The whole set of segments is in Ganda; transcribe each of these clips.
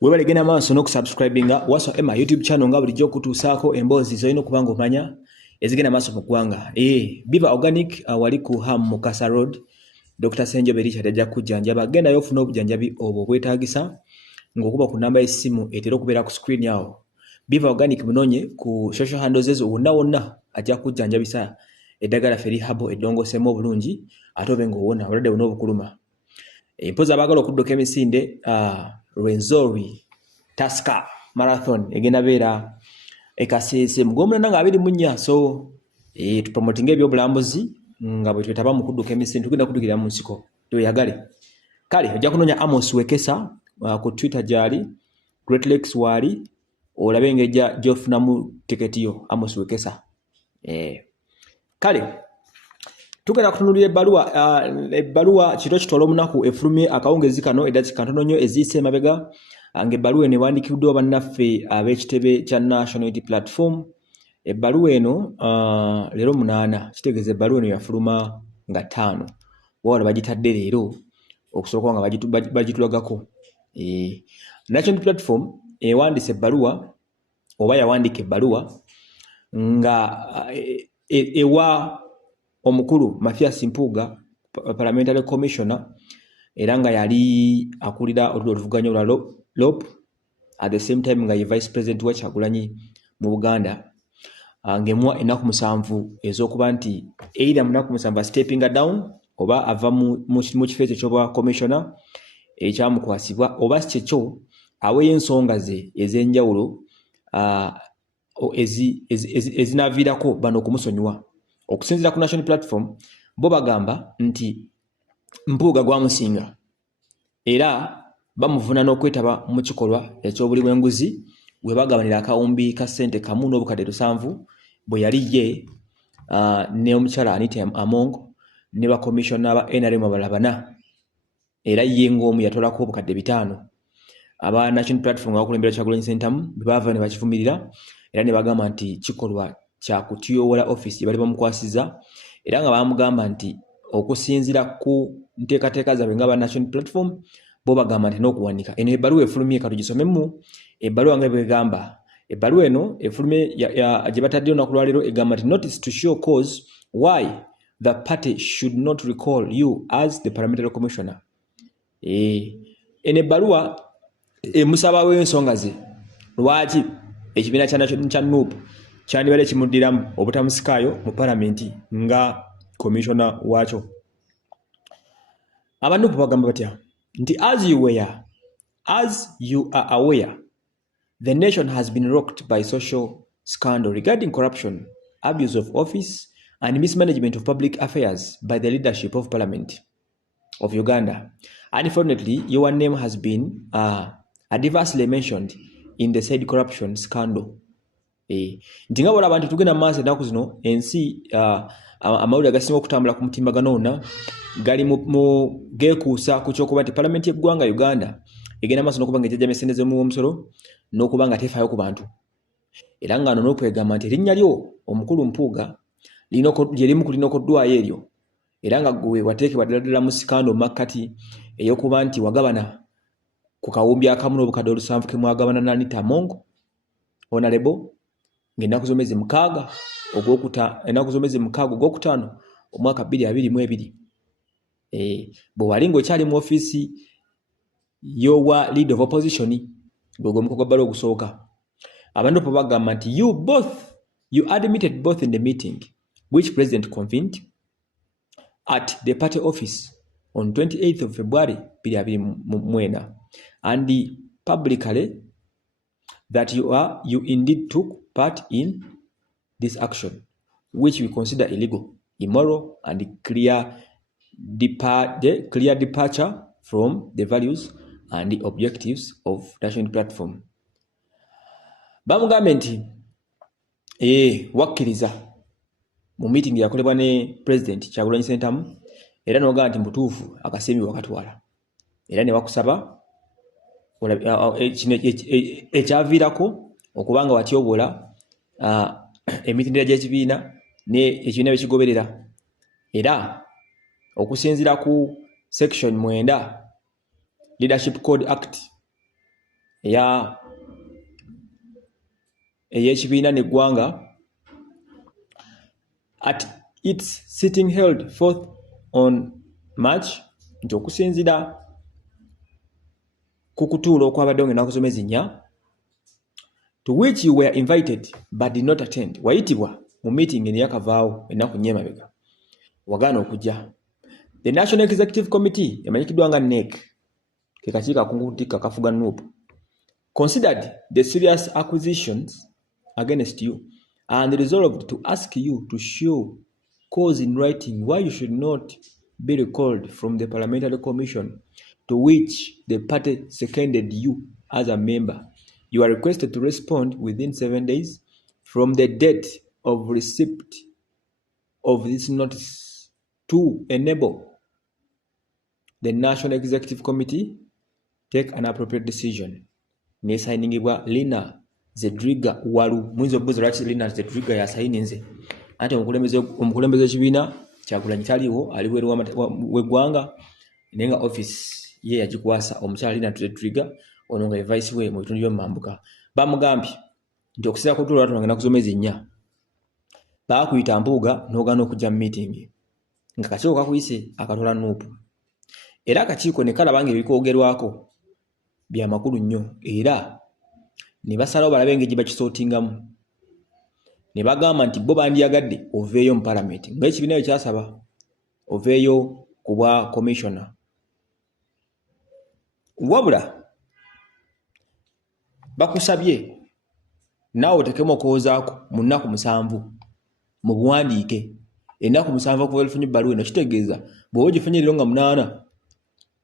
Webale gena maaso n'okusubscribinga Wasswa YouTube channel nga bulijjo okutuusaako emboozi z'olina okuba ng'omanya ezigenda maaso mu ggwanga. Biva Organic wali ku Ham Mukasa Road. Dr. Senjobe Richard ajja kujjanjaba. Gendayo ofune obujjanjabi obwo bwetaagisa ng'okuba ku nnamba y'essimu etera okubeera ku screen yawo. Biva Organic munoonye ku social handles ezo wonna ajja kujjanjabisa eddagala ffe erihabo eddongoosemu obulungi ate obe ng'owona obulwadde buno obukuluma. Mpozi abaagala okudduka emisinde Rwenzori Taska Marathon egenda beera ekasese mugomulana nga 24 so tupromotinga ebyobulambuzi nga bwe twetaba mu kudduka emisinde tugenda kuddukira mu nsiko tuyagale kale ojja kunoonya Amos Wekesa ku Twitter gyali Great Lakes wali olabe ng'ejja gyofunamu tiketi yo Amos Wekesa kale tugenda kutunulira ebbaluwa kiro kitoola omunaku efulumye akawungezi kano eddakiika ntono nnyo eziise emabega ng'ebbaluwa eno ewandiikiddwa bannaffe ab'ekitebe kya National Unity Platform. Ebbaluwa eno leero 8 kitegeeza ebbaluwa eno yafuluma nga 5 wabula bagitadde leero okusooka nga bagitulagako. National Unity Platform ewandiise ebbaluwa oba yawandiika ebbaluwa nga ewa omukulu Mathias Mpuuga Parliamentary Commissioner era nga yali akulira oluvuganya olwa LOP at the same time nga ye Vice President wa Kyagulanyi mu Buganda ng'emuwa ennaku 7 ez'okuba nti either mu nnaku 7 stepping down oba ava mu kifo ekyo ky'obwa Commissioner ekyamukwasibwa oba si kyekyo aweeyo ensonga ze ez'enjawulo ezinaaviirako bano okumusonyiwa. Okusinziira ku National Platform bo bagamba nti Mpuuga gwamusinga era bamuvuna n'okwetaba mu kikolwa eky'obuli bw'enguzi we bagabanira akawumbi ka ssente kamu n'obukadde 7 bwe yali ye ne omukyala Anita Among ne bakomishona ba NRM abalala 4 era ye ng'omu yatolako obukadde 5 aba National Platform bakulembera Kyagulanyi Ssentamu bava ne bakivumirira era ne bagamba nti kikolwa kya kutuyoola office bali bamukwasiza era nga bamugamba nti okusinzira ku nteekateeka zaabwe nga ba National Platform bo bagamba nti n'okuwanika eno ebbaluwa efulumye katugisomemu ebbaluwa nga bwegamba ebbaluwa eno efulumye gye bataddeyo olunaku lwaleero egamba nti notice to show cause why the party should not recall you as the parliamentary commissioner. Eno ebbaluwa emusabawo ensonga ze lwaki ekibiina kya NUP kyandibadde kimuddiramu obutamusikaayo mu palamenti nga commissioner waakyo. Abantu bagamba batya nti as you are aware, the nation has been rocked by social scandal regarding corruption, abuse of office and mismanagement of public affairs by the leadership of Parliament of Uganda. Unfortunately, your name has been adversely mentioned in the said corruption scandal. Nti nga bw'olaba nti tugenda mu maaso ennaku zino ensi amawulire agasinga okutambula ku mutimbagano wonna gali mu geekuusa ku kyokuba nti palamenti y'eggwanga Uganda egenda maaso n'okuba ng'ejjajja esente z'omusolo n'okuba nga tefaayo ku bantu era nga no n'okwegamba nti erinnya lyo omukulu Mpuuga lyerimu kulina okuddwayo eryo era nga gwe wateekebwa ddala mu sikando mu makkati ey'okuba nti wagabana ku kawumbi akamu n'obukadde 7 ke mwagabana na Anita Among Honorable ng'ennaku z'omwezi 6 ogwokutaano omwaka 2022 bwe wali ng'okyali mu ofiisi y'owa leader of opposition gwe muko gwa bbala ogusooka abantu po bagamba nti you admitted both in the meeting which president convened at the party office on 28th of February 2024 and publicly that you indeed took part in this action, which we consider illegal, immoral, and clear departure from the values and the objectives of National Platform. Bamugambe nti wakkiriza mu meeting yakolebwa ne President Kyagulanyi Ssentamu era n'ogamba nti mutuufu akasembi wakatwala era ne bakusaba ekyaviirako okubanga watyobola emitendera gy'ekibiina ekibiina bekigoberera era okusinziira ku section 9 Leadership Code Act ey'ekibiina n'eggwanga at its sitting held 4th on March nti okusinziira ku kutuula okwabaddewo ng'ennaku z'omwezi 4 to which you were invited but did not attend. Wayitibwa mu meeting eyakavaawo ennaku 4 emabega wagaana okujja. The National Executive Committee emanyikiddwa nga NEC ke kakiiko akunguutikka kafuga NUP considered the serious accusations against you and resolved to ask you to show cause in writing why you should not be recalled from the parliamentary commission to which the party seconded you as a member. You are requested to respond within 7 days from the date of receipt of this notice to enable the National Executive Committee take an appropriate decision. Nesainingibwa Lina Zedriga Walu. Mwizo buzo lwaki Lina Zedriga ya saini nze. Ate omukulembeze ekibiina Kyagulanyi taliwo ali w'eggwanga nenga office ye yagikwasa omukyala Lina Zedriga ono nga vice we mu bitundu by'omumambuka. Bamugambye nti okusinziira ku tulo lwatulanga ennaku z'omwezi 4 baakuyita Mpuuga n'ogaana okujja mu meeting nga kakiiko kakuyise akatola NUP. Era akakiiko ne kalaba nga ebikoogerwako bya makulu nnyo era ne basalawo balabe engeri bakisootingamu ne bagamba nti bo bandiyagadde oveeyo mu parliament ng'ekibiina bwe kyasaba oveeyo ku bwa commissioner. Wabula bakusabye naawe otekemu okwozaako mu nnaku 7 mu buwandiike ennaku 7 okuva olufunye ebbaluwa eno kitegeeza bw'oba ogifunye leero nga 8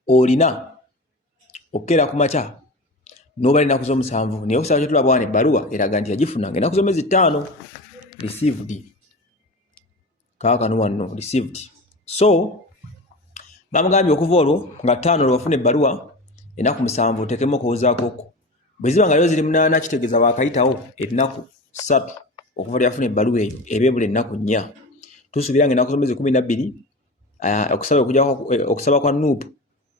olina okukera ku makya n'oba ennaku z'omusanvu naye okusaba kyetulaba wana ebbaluwa eraga nti yagifunanga ennaku z'omwezi 5 received kaakano wano received. So bamugambye okuva olwo nga 5 olwo bafuna ebbaluwa ennaku 7 otekemu okwozaako bwe ziba nga lero ziri 8 kitegeeza baakayitawo ennaku 3 okuva lwe yafuna ebbaluwa eyo ebeebula ennaku 4. Tusuubira nga ennaku z'omwezi 12 okusaba kwa NUP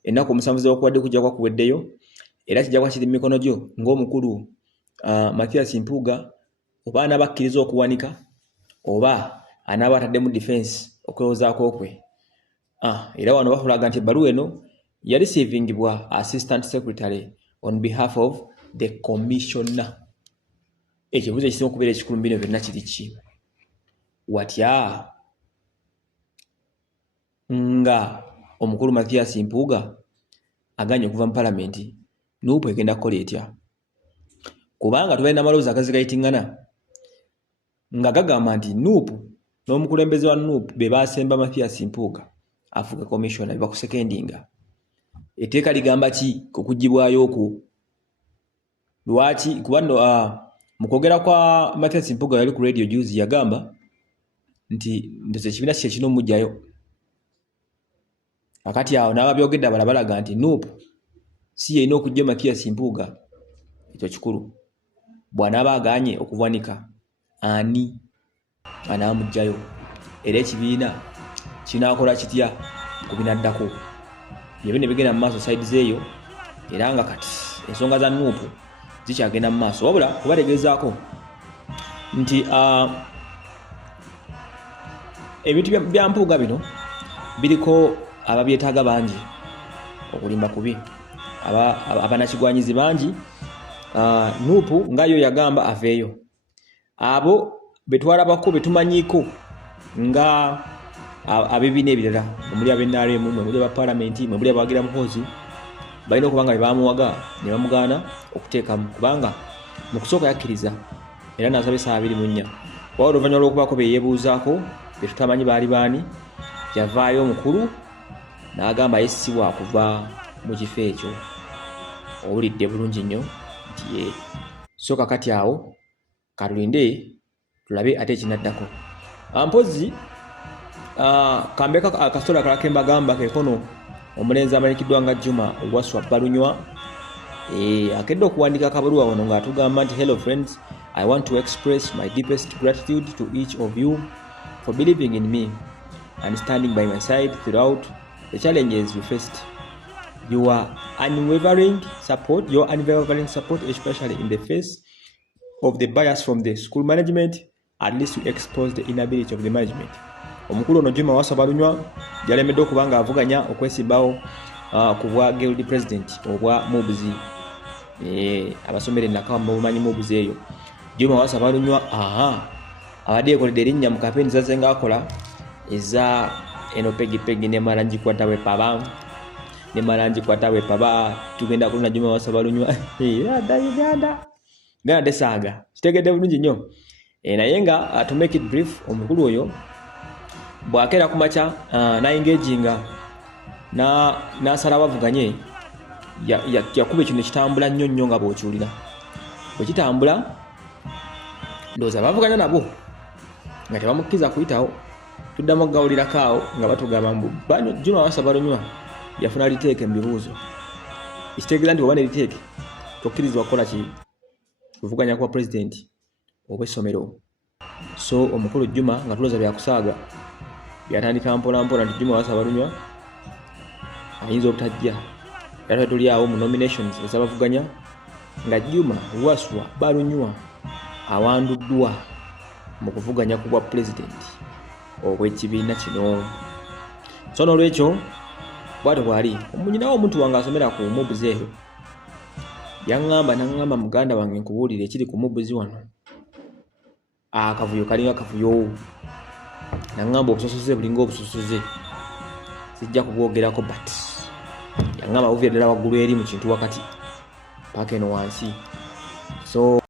ennaku 7 z'okuwadde kujja kwakuweddeyo era kijja kwa kiri mu mikono gyo ng'omukulu Mathias Mpuuga oba anaabakkiriza okuwanika oba anaaba ataddemu defense okwewozaako kwe. Era wano bafulaga nti ebbaluwa eno yareceivingibwa assistant secretary on behalf of the commissioner. Ekibuuzo ekisinga okubeera ekikulu bino byonna kiri ki? Watya nga omukulu Mathias Mpuuga aganye okuva mu parliament NUP egenda kukola etya? Kubanga tubalina amaloboozi agazigayitingana nga gagamba nti NUP n'omukulembeze wa NUP be baasemba Mathias Mpuuga afuuke commissioner bakusekendinga. Etteeka ligamba ki ku kugibwayo okwo? Lwaki? Kubanga mu kwogera kwa Mathias Mpuuga yali ku radio juzi yagamba nti ndoze ekibiina kye kino mujjayo. Akati awo n'ababyogedde abalala balaga nti NUP si yalina okujja Mathias Mpuuga. Ekyo kikulu. Bw'anaaba aganye okuvanika ani anaamugjayo era ekibiina kinaakola kitya ku binaddako? Ebyo ne bigenda mu maaso sides eyo era nga kati ensonga za NUP zikyagenda mu maaso. Wabula kubategeezaako nti ebintu bya Mpuuga bino biriko ababyetaaga bangi okulimba kubi abanakigwanyizi bangi. NUP nga yo yagamba aveeyo abo betwalabako betumanyiiko nga abebiina ebirala omuli ab'NRM omuli aba parliament omuli abawagira muhoozi balina okuba nga bebamuwaga ne bamugaana okuteekamu kubanga mu kusooka yakkiriza era n'asaba essaawa 24 wabula oluvannyuma lw'okubaako beyeebuuzaako betutamanyi baali baani yavaayo omukulu n'agamba yessibwa kuva mu kifo ekyo. Owulidde bulungi nnyo nti ye so kakati awo katulinde tulabe ate ekinaddako. Mpozi kambeka akasola kalake mbagamba kekono omulenzi amanyikiddwa nga Juma Wasswa Balunywa akedde okuwandika akabaluwa wano ng'atugamba nti hello friends, I want to express my deepest gratitude to each of you for believing in me and standing by my side throughout the challenges we faced. your unwavering support, especially in the face of the bias from the school management, at least to expose the inability of the management. Omukulu ono Juma Wasswa Balunywa yalemedde okubanga avuganya okwesimbawo ku bwa guild president obwa Mubuzi. Abasomere nakawa mumanyi Mubuzi eyo. Juma Wasswa Balunywa abadde yekoledde erinnya mu kampeni zazenga akola eza eno pegi ne maranji kwata we paba ne maranji kwata we paba tugenda kuluna Juma Wasswa Balunywa Uganda desaga kitegedde bulungi nnyo naye nga to make it brief omukulu oyo bwakera kumacha na engaginga na sala bavuganye yakuba kino kitambula nnyo nga bw'okiwulira bwe kitambula ndoza bavuganya nabo nga tebamukkiza kuyitawo tuddamu gawulira kaawo nga batugamba mbu Juma Wasswa Balunywa yafuna liteeke mu bibuuzo ekitegeeza nti oba ne liteeke tokkirizibwa kukola ki kuvuganya kwa president obw'essomero. So omukulu Juma nga tulooza byakusaaga byatandika mpola nti Juma Wasswa Balunywa ayinza obutajja era tuli awo mu nominations ez'abavuganya nga Juma Wasswa Balunywa awanduddwa mu kuvuganya ku bwa president obw'ekibiina kino. So n'olwekyo bw'atyo bw'ali omunyinawo omuntu wange asomera ku Mubuzi eyo nangamba muganda wange nkubuulire ekiri ku Mubuzi wano akavuyo kalinga kavuyo nangamba obusosoze bulinga obusosoze sijja kubwogerako but yangamba buvira ddala waggulu eri mu kintu wakati paka eno wansi. So